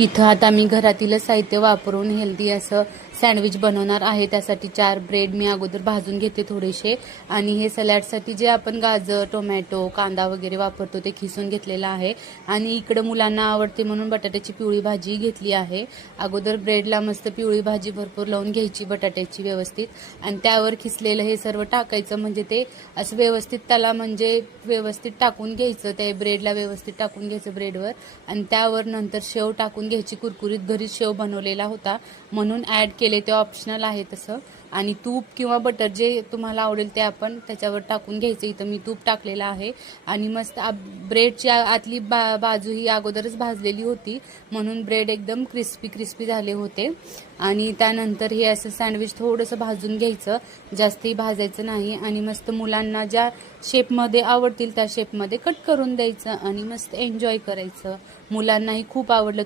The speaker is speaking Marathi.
इथं आता मी घरातील साहित्य वापरून हेल्दी असं सँडविच बनवणार आहे। त्यासाठी 4 ब्रेड मी अगोदर भाजून घेते थोडेसे, आणि हे सॅलडसाठी जे आपण गाजर, टोमॅटो, कांदा वगैरे वापरतो ते खिसून घेतलेलं आहे। आणि इकडे मुलांना आवडते म्हणून बटाट्याची पिवळी भाजी घेतली आहे। अगोदर ब्रेडला मस्त पिवळी भाजी भरपूर लावून घ्यायची बटाट्याची व्यवस्थित, आणि त्यावर खिसलेलं हे सर्व टाकायचं, म्हणजे ते असं व्यवस्थित त्याला म्हणजे व्यवस्थित टाकून घ्यायचं, ते ब्रेडला व्यवस्थित टाकून घ्यायचं ब्रेडवर, आणि त्यावर नंतर शेव टाकून घ्यायची। कुरकुरीत घरीच शेव बनवलेला होता म्हणून ॲड केले, ते ऑप्शनल आहे तसं। आणि तूप किंवा बटर जे तुम्हाला आवडेल ते आपण त्याच्यावर टाकून घ्यायचं। इथं मी तूप टाकलेलं आहे, आणि मस्त ब्रेडची आतली बाजू ही अगोदरच भाजलेली होती म्हणून ब्रेड एकदम क्रिस्पी झाले होते। आणि त्यानंतर हे असं सँडविच थोडंसं भाजून घ्यायचं, जास्तही भाजायचं नाही, आणि मस्त मुलांना ज्या शेपमध्ये आवडतील त्या शेपमध्ये कट करून द्यायचं आणि मस्त एन्जॉय करायचं। मुलांनाही खूप आवडलं।